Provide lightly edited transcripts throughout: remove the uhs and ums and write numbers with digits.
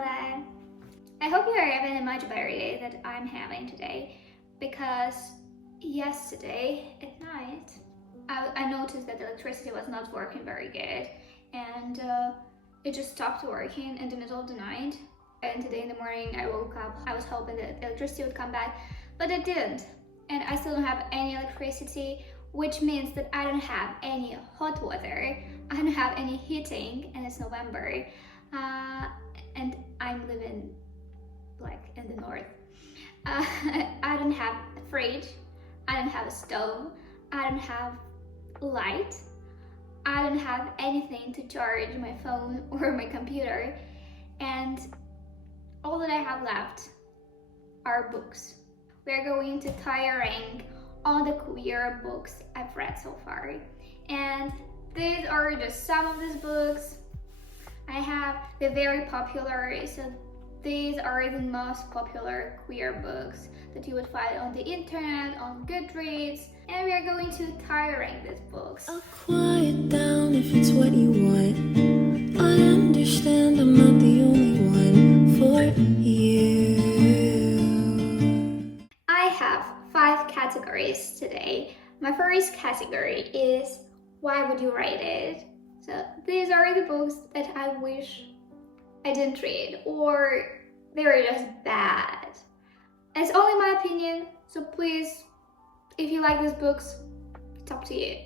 Madeline. I hope you are having a much better day that I'm having today, because yesterday at night I noticed that the electricity was not working very good, and it just stopped working in the middle of the night. And today in the morning I woke up, I was hoping that electricity would come back, but it didn't. And I still don't have any electricity, which means that I don't have any hot water, I don't have any heating, and it's November. And I'm living like in the north. I don't have a fridge, I don't have a stove, I don't have light, I don't have anything to charge my phone or my computer, and all that I have left are books. We're going to rank all the queer books I've read so far, and these are just some of these books. I have the very popular, so these are the most popular queer books that you would find on the internet, on Goodreads, and we are going to rank these books. I'll quiet down if it's what you want. I understand I'm not the only one for you. I have 5 categories today. My first category is why would you write it? So these are the books that I wish I didn't read, or they were just bad. It's only my opinion, so please, if you like these books, it's up to you.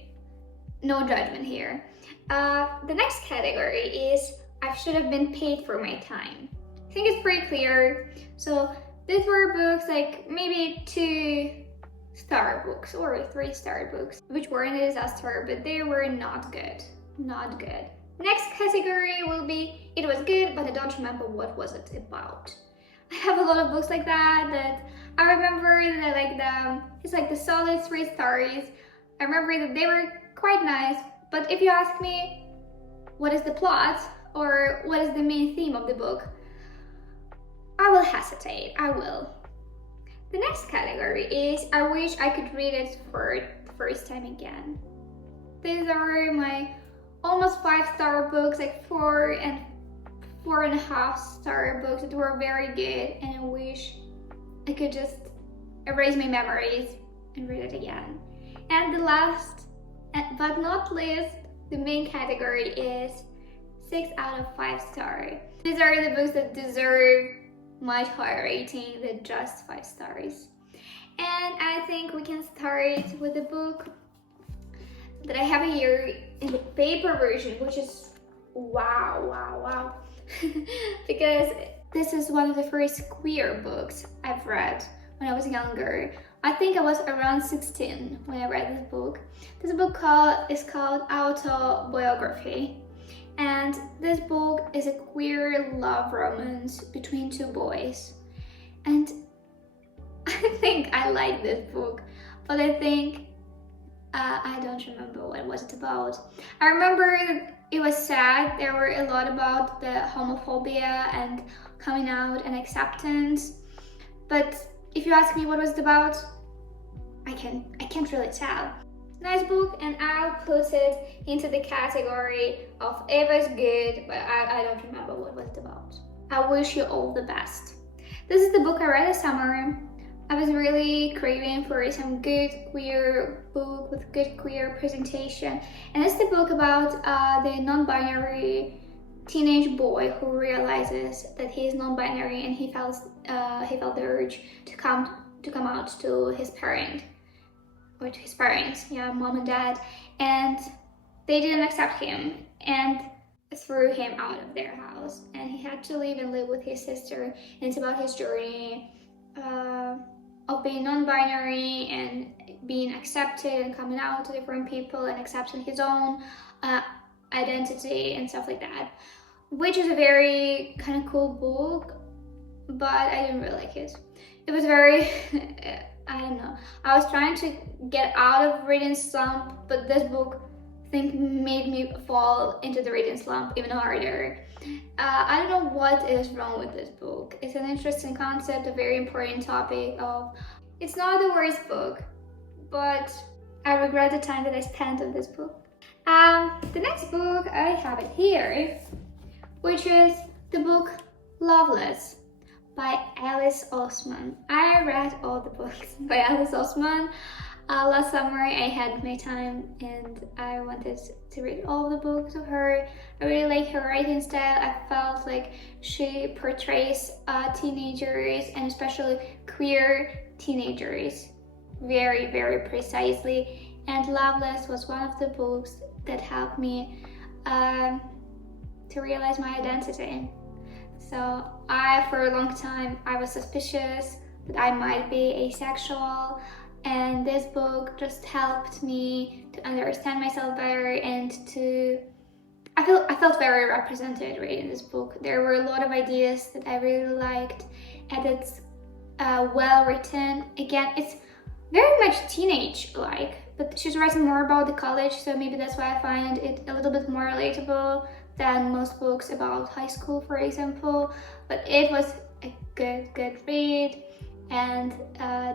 No judgment here. The next category is I should have been paid for my time. I think it's pretty clear. So these were books like maybe 2-star books or 3-star books, which weren't a disaster, but they were not good. Not good. Next category will be it was good, but I don't remember what was it about. I have a lot of books like that I remember that it's like the solid 3 stars. I remember that they were quite nice, but if you ask me what is the plot or what is the main theme of the book, I will hesitate. I will. The next category is I wish I could read it for the first time again. These are my almost 5-star books, like 4 and 4.5-star books that were very good, and I wish I could just erase my memories and read it again. And the last, but not least, the main category is 6 out of 5 stars. These are the books that deserve much higher rating than just 5 stars. And I think we can start with the book that I have here in the paper version, which is wow. Because this is one of the first queer books I've read when I was younger. I think I was around 16 when I read this book. This book is called Autobiography, and this book is a queer love romance between 2 boys. And I think I like this book, but I think I don't remember what was it about. I remember that it was sad. There were a lot about the homophobia and coming out and acceptance. But if you ask me what was it about, I can't really tell. Nice book, and I'll put it into the category of it was good, but I don't remember what was it about. I wish you all the best. This is the book I read this summer. I was really craving for some good queer book with good queer presentation, and it's the book about the non-binary teenage boy who realizes that he is non-binary, and he felt the urge to come out to his parents, mom and dad, and they didn't accept him and threw him out of their house, and he had to leave and live with his sister. And it's about his journey of being non-binary and being accepted and coming out to different people and accepting his own identity and stuff like that, which is a very kind of cool book, but I didn't really like it. It was very I don't know, I was trying to get out of reading slump, but this book I think made me fall into the reading slump even harder. I don't know what is wrong with this book. It's an interesting concept, a very important topic it's not the worst book, but I regret the time that I spent on this book. The next book, I have it here, which is the book Loveless by Alice Oseman. I read all the books by Alice Oseman. Last summer I had my time and I wanted to read all the books of her. I really like her writing style. I felt like she portrays teenagers, and especially queer teenagers, very, very precisely. And Loveless was one of the books that helped me to realize my identity. So for a long time, I was suspicious that I might be asexual, and this book just helped me to understand myself better and I felt very represented reading this book. There were a lot of ideas that I really liked, and it's well written. Again, it's very much teenage-like, but she's writing more about the college, so maybe that's why I find it a little bit more relatable than most books about high school, for example. But it was a good read. And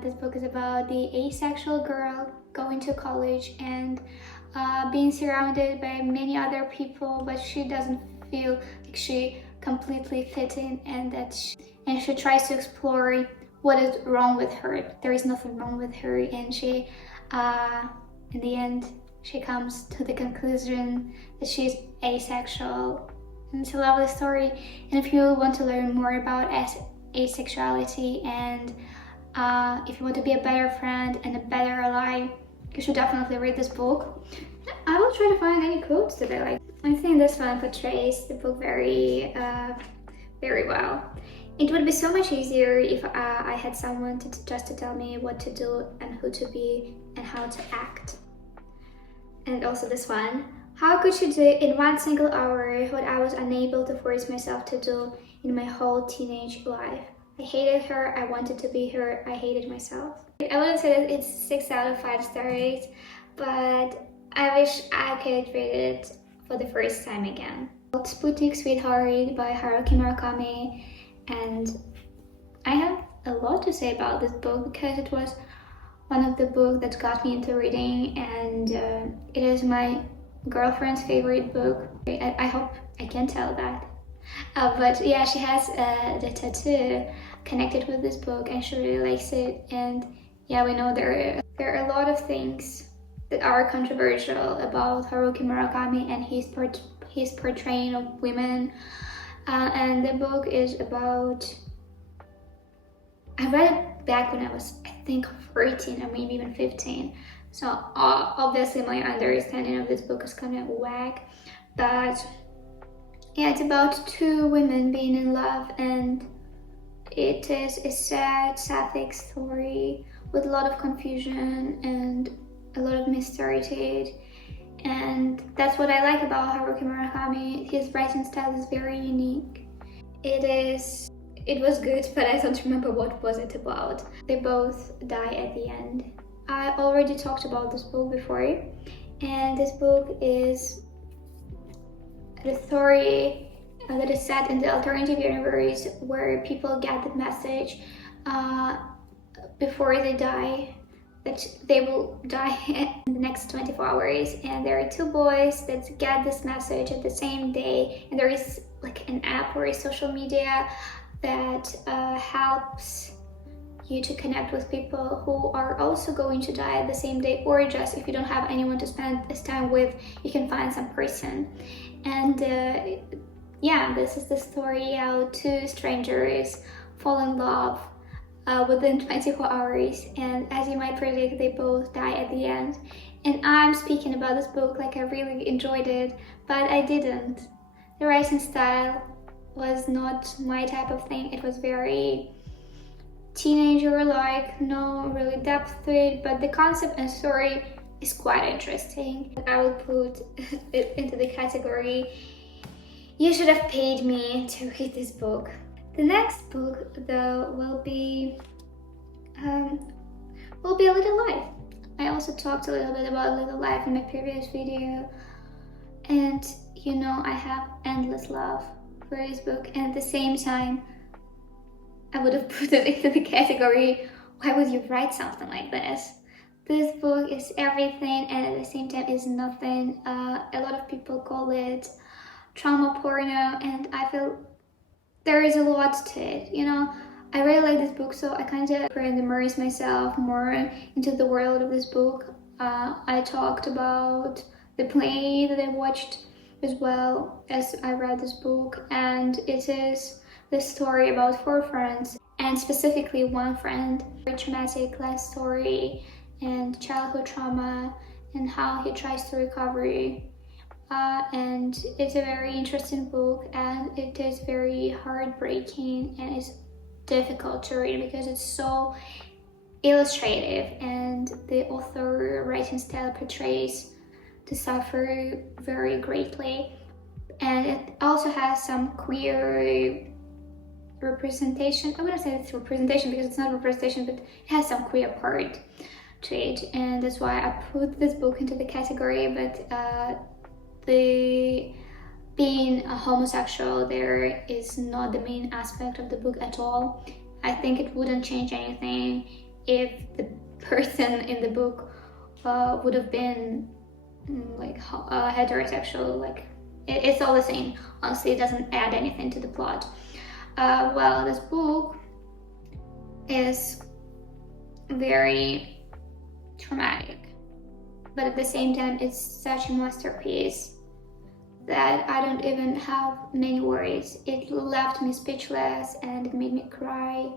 this book is about the asexual girl going to college and being surrounded by many other people, but she doesn't feel like she completely fit in, and she tries to explore what is wrong with her. There is nothing wrong with her, and she in the end she comes to the conclusion that she's asexual. And it's a lovely story. And if you want to learn more about asexuality, and if you want to be a better friend and a better ally, you should definitely read this book. I will try to find any quotes that I like. I think this one portrays the book very well. It would be so much easier if I had someone just to tell me what to do and who to be and how to act. And also this one. How could she do in one single hour what I was unable to force myself to do in my whole teenage life? I hated her, I wanted to be her, I hated myself. I wouldn't say that it's 6 out of 5 stars, but I wish I could read it for the first time again. Sputnik, Sweetheart by Haruki Murakami, and I have a lot to say about this book because it was one of the books that got me into reading, and it is my girlfriend's favorite book. I hope I can tell that. But yeah, she has the tattoo connected with this book and she really likes it. And yeah, we know there are a lot of things that are controversial about Haruki Murakami and his portraying of women. And the book is about... I read it back when I was, I think, 13 or maybe even 15. So obviously my understanding of this book is kind of whack, but yeah, it's about 2 women being in love, and it is a sad, sapphic story with a lot of confusion and a lot of mystery to it. And that's what I like about Haruki Murakami. His writing style is very unique. It was good, but I don't remember what was it about. They both die at the end. I already talked about this book before, and this book is the story that is set in the alternative universe where people get the message before they die that they will die in the next 24 hours, and there are 2 boys that get this message at the same day, and there is like an app or a social media that helps you to connect with people who are also going to die at the same day, or just if you don't have anyone to spend this time with, you can find some person. And yeah, this is the story how 2 strangers fall in love within 24 hours, and as you might predict, they both die at the end. And I'm speaking about this book like I really enjoyed it, but I didn't. The writing style was not my type of thing. It was very teenager-like, no really depth to it, but the concept and story is quite interesting. I will put it into the category, you should have paid me to read this book. The next book, though, will be A Little Life. I also talked a little bit about A Little Life in my previous video, and you know I have endless love for this book, and at the same time I would have put it into the category, why would you write something like this? This book is everything and at the same time is nothing. A lot of people call it trauma porno, and I feel there is a lot to it, you know. I really like this book, so I kind of immerse myself more into the world of this book. I talked about the play that I watched as well as I read this book, and it is the story about 4 friends, and specifically one friend, a traumatic life story and childhood trauma, and how he tries to recover. And it's a very interesting book, and it is very heartbreaking, and it's difficult to read because it's so illustrative, and the author writing style portrays the sufferer very greatly. And it also has some queer representation. I wouldn't say it's representation because it's not representation, but it has some queer part to it, and that's why I put this book into the category. But the being a homosexual there is not the main aspect of the book at all. I think it wouldn't change anything if the person in the book would have been like heterosexual. Like it's all the same. Honestly, it doesn't add anything to the plot. Well, this book is very traumatic, but at the same time it's such a masterpiece that I don't even have many words. It left me speechless, and it made me cry.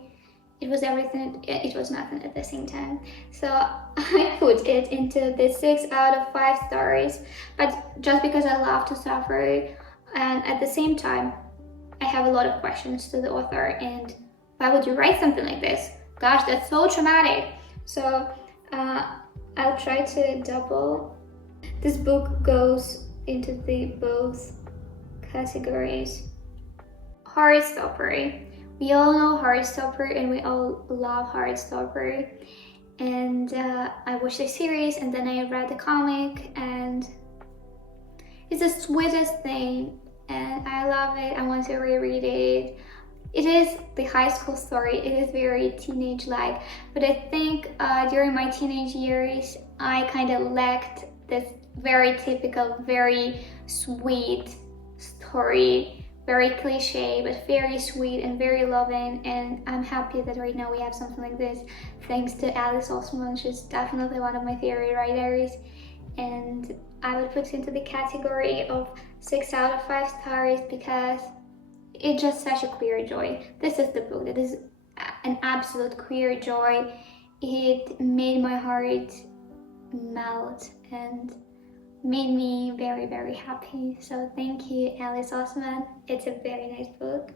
It was everything, it was nothing at the same time. So I put it into the 6 out of 5 stars, but just because I love to suffer, and at the same time I have a lot of questions to the author. And why would you write something like this? Gosh, that's so traumatic. So I'll try to double. This book goes into the both categories. Heartstopper. We all know Heartstopper, and we all love Heartstopper. And I watched the series, and then I read the comic, and it's the sweetest thing, and I love it. I want to reread it. It is the high school story. It is very teenage-like, but I think during my teenage years, I kind of lacked this very typical, very sweet story, very cliche, but very sweet and very loving. And I'm happy that right now we have something like this, thanks to Alice Oseman. She's definitely one of my favorite writers, and I would put it into the category of 6 out of 5 stars because it's just such a queer joy. This is the book that is an absolute queer joy. It made my heart melt and made me very, very happy. So thank you, Alice Oseman. It's a very nice book.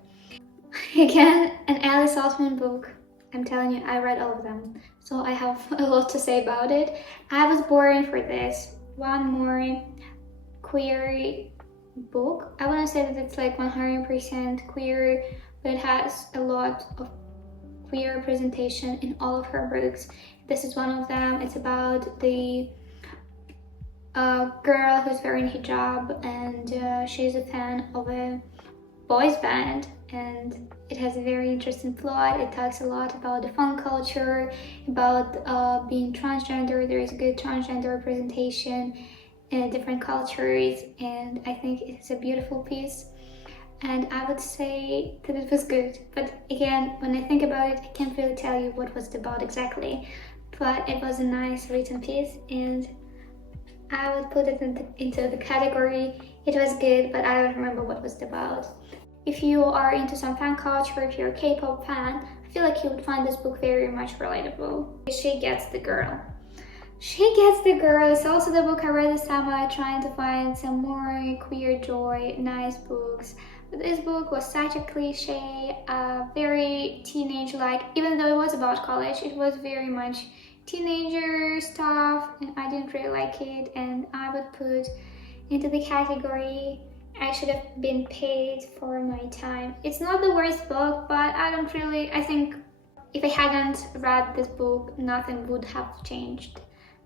Again, an Alice Oseman book. I'm telling you, I read all of them, so I have a lot to say about it. I was born for this. One more queer book. I wouldn't say that it's like 100% queer, but it has a lot of queer representation in all of her books. This is one of them. It's about the girl who's wearing hijab, and she's a fan of a boys band, and it has a very interesting plot. It talks a lot about the fun culture, about being transgender. There is good transgender representation in different cultures, and I think it's a beautiful piece, and I would say that it was good. But again, when I think about it, I can't really tell you what was it about exactly, but it was a nice written piece, and I would put it into the category it was good, but I don't remember what was it about. If you are into some fan culture, if you're a K-pop fan, I feel like you would find this book very much relatable. She Gets the Girl. She Gets the Girl is also the book I read this summer, trying to find some more queer joy, nice books. But this book was such a cliche, very teenage-like. Even though it was about college, it was very much teenager stuff, and I didn't really like it, and I would put into the category I should have been paid for my time. It's not the worst book, but I think if I hadn't read this book, nothing would have changed.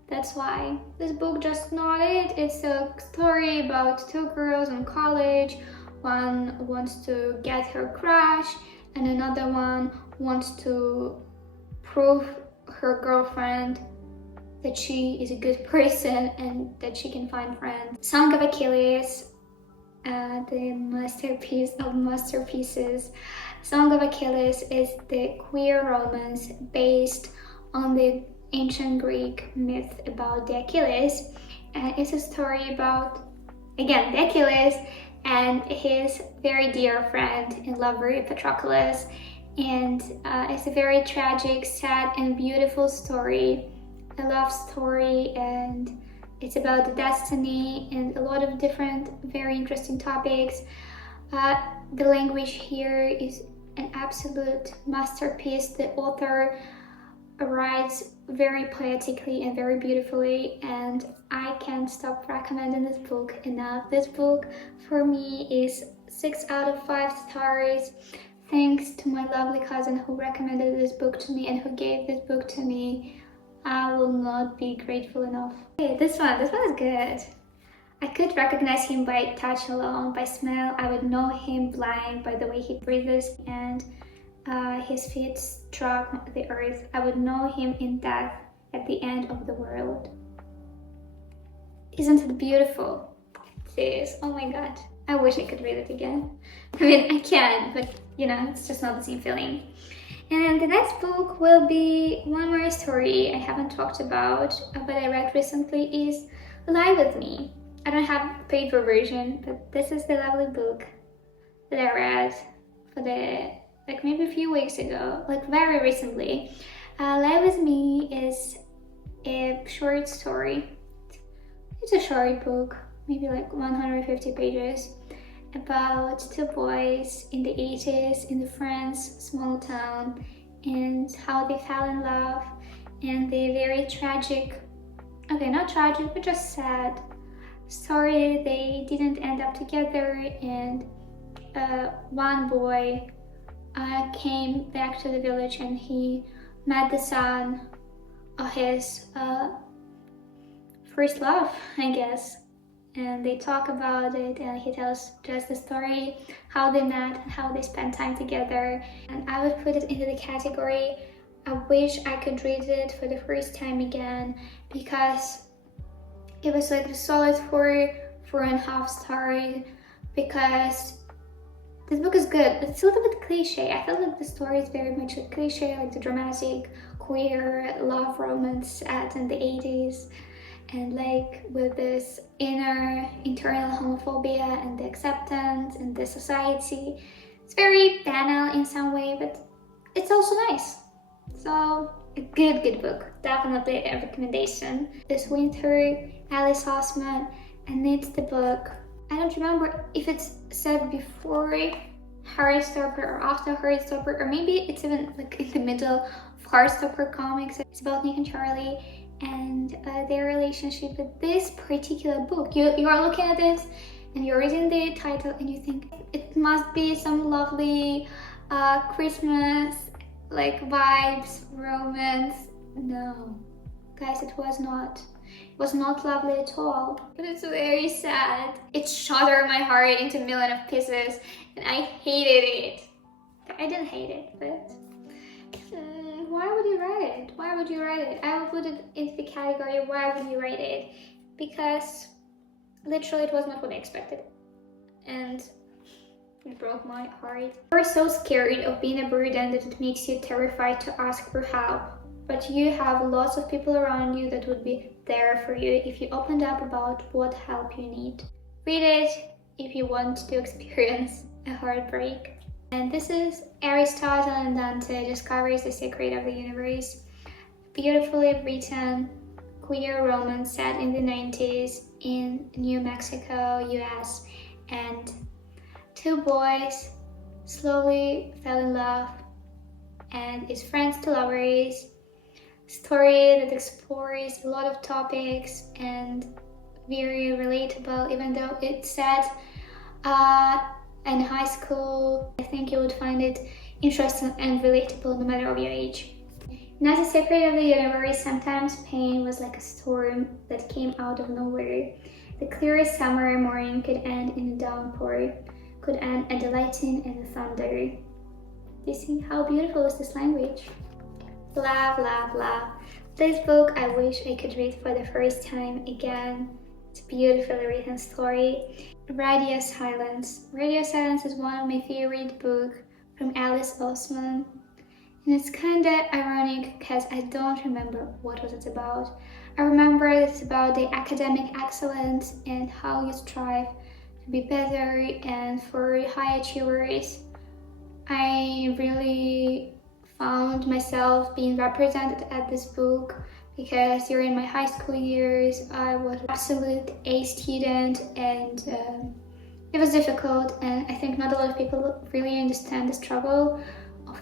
That's why this book just not it. It's a story about 2 girls in college. One wants to get her crush, and another one wants to prove her girlfriend that she is a good person and that she can find friends. Song of Achilles the masterpiece of masterpieces. Song of Achilles is the queer romance based on the ancient Greek myth about the Achilles. And it's a story about, again, the Achilles and his very dear friend and lover, Patroclus. And it's a very tragic, sad, and beautiful story, a love story, and it's about the destiny and a lot of different, very interesting topics. The language here is an absolute masterpiece. The author writes very poetically and very beautifully, and I can't stop recommending this book enough. This book for me is 6 out of 5 stars. Thanks to my lovely cousin who recommended this book to me and who gave this book to me. I will not be grateful enough. Okay, this one is good. I could recognize him by touch alone, by smell. I would know him blind by the way he breathes and his feet struck the earth. I would know him in death at the end of the world. Isn't it beautiful? This, oh my god. I wish I could read it again. I mean, I can, but you know, it's just not the same feeling. And the next book will be one more story I haven't talked about, but I read recently, is Lie With Me. I don't have a paper version, but this is the lovely book that I read for like maybe a few weeks ago, like very recently. Lie With Me is a short story. It's a short book, maybe like 150 pages, about two boys in the 80s in the France small town and how they fell in love, and the very tragic, okay, not tragic, but just sad story. They didn't end up together, and one boy came back to the village and he met the son of his first love, I guess. And they talk about it, and he tells just the story, how they met and how they spent time together. And I would put it into the category, I wish I could read it for the first time again, because it was like a solid 4.5 stars, because this book is good, but it's a little bit cliche. I feel like the story is very much like cliche, like the dramatic queer love romance set in the 80s. And like with this internal homophobia and the acceptance and the society. It's very banal in some way, but it's also nice. So a good book, definitely a recommendation. This winter, Alice Oseman, and it's the book. I don't remember if it's said before Heartstopper or after Heartstopper, or maybe it's even like in the middle of Heartstopper comics. It's about Nick and Charlie and their relationship. But this particular book, you are looking at this and you're reading the title and you think it must be some lovely Christmas like vibes, romance. No, guys, it was not. It was not lovely at all. But it's very sad. It shattered my heart into a million of pieces and I hated it. I didn't hate it, but why would you write it? Why would you write it? I would put it into the category, why would you write it? Because literally it was not what I expected. And it broke my heart. You are so scared of being a burden that it makes you terrified to ask for help. But you have lots of people around you that would be there for you if you opened up about what help you need. Read it if you want to experience a heartbreak. And this is Aristotle and Dante discovers the secret of the universe. Beautifully written queer romance set in the 90s in New Mexico, US, and two boys slowly fell in love and is friends to lovers. Story that explores a lot of topics and very relatable, even though it's set in high school. I think you would find it interesting and relatable no matter of your age. Not a secret of the universe, sometimes pain was like a storm that came out of nowhere. The clearest summer morning could end in a downpour, could end at the lightning and the thunder. Do you see how beautiful is this language? Love, love, love. This book I wish I could read for the first time again. It's a beautifully written story. Radio Silence. Radio Silence is one of my favorite books from Oseman. And it's kinda ironic because I don't remember what was it about. I remember it's about the academic excellence and how you strive to be better and for high achievers. I really found myself being represented at this book because during my high school years I was an absolute A student, and it was difficult, and I think not a lot of people really understand the struggle of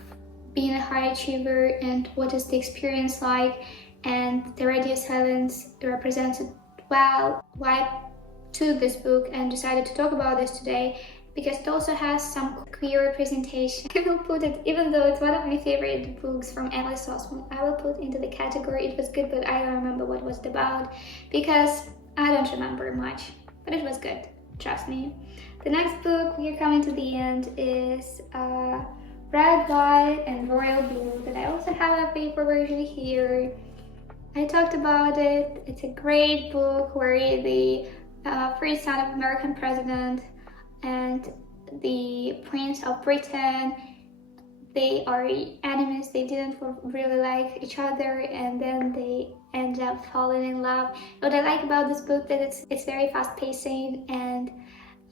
being a high achiever and what is the experience like. And the Radio Silence represents it well. Why I took this book and decided to talk about this today, because it also has some queer representation. I will put it, even though it's one of my favorite books from Oseman, I will put into the category it was good, but I don't remember what was it about, because I don't remember much, but it was good, trust me. The next book, we are coming to the end, is Red, White and Royal Blue, that I also have a paper version here. I talked about it. It's a great book where the first son of American president and the Prince of Britain, they are enemies. They didn't really like each other, and then they end up falling in love. What I like about this book that it's very fast pacing, and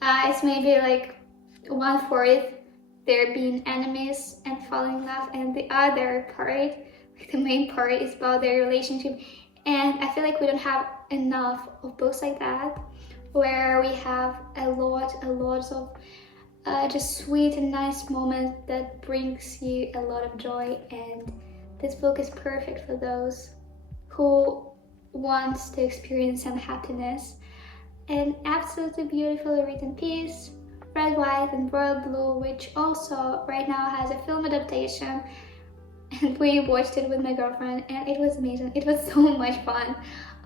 it's maybe like 1/4 they're being enemies and falling in love, and the other part, like the main part, is about their relationship. And I feel like we don't have enough of books like that, where we have a lot of just sweet and nice moments that brings you a lot of joy. And this book is perfect for those who wants to experience some happiness. An absolutely beautifully written piece, Red, White and Royal Blue, which also right now has a film adaptation, and we watched it with my girlfriend and it was amazing. It was so much fun.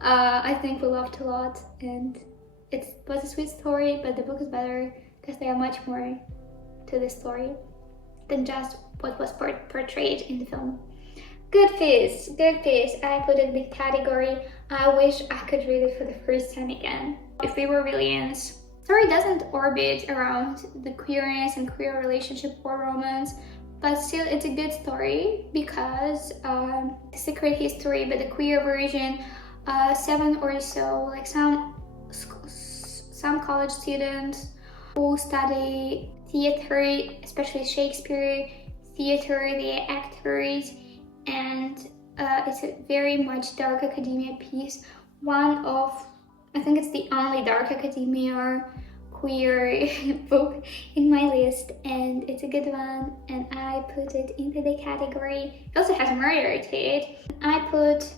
I think we laughed a lot, and it was a sweet story, but the book is better because there are much more to the story than just what was portrayed in the film. Good piece. I put it in the category I wish I could read it for the first time again. If We Were Villains. Story doesn't orbit around the queerness and queer relationship or romance, but still it's a good story because secret history, but the queer version, 7 or so, like some college students who study theater, especially Shakespeare theater, the actors, and it's a very much dark academia piece. One of, I think it's the only dark academia queer book in my list, and it's a good one, and I put it into the category. It also has murder to it. I put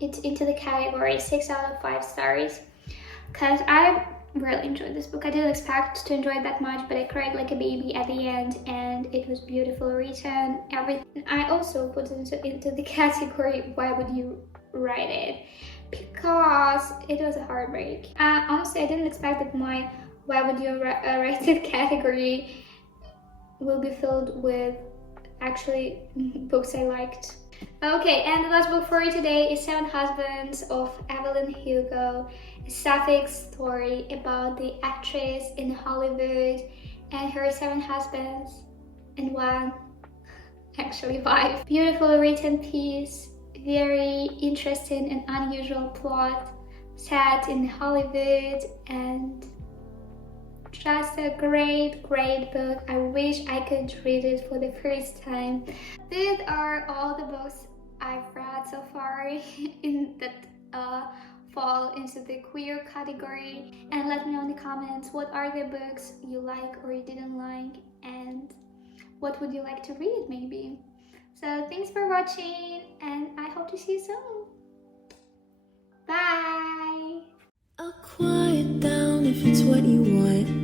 it into the category 6 out of 5 stars because I really enjoyed this book. I didn't expect to enjoy it that much, but I cried like a baby at the end, and it was beautifully written, everything. I also put it into the category why would you write it, because it was a heartbreak. Honestly, I didn't expect that my why would you write it category will be filled with actually books I liked. Okay, and the last book for today is 7 Husbands of Evelyn Hugo, a sapphic story about the actress in Hollywood and her 7 husbands and 1 actually wife. Beautifully written piece, very interesting and unusual plot, set in Hollywood, and just a great book. I wish I could read it for the first time. These are all the books I've read so far in that fall into the queer category, and let me know in the comments what are the books you like or you didn't like, and what would you like to read maybe. So thanks for watching, and I hope to see you soon. Bye! I'll quiet down if it's what you want.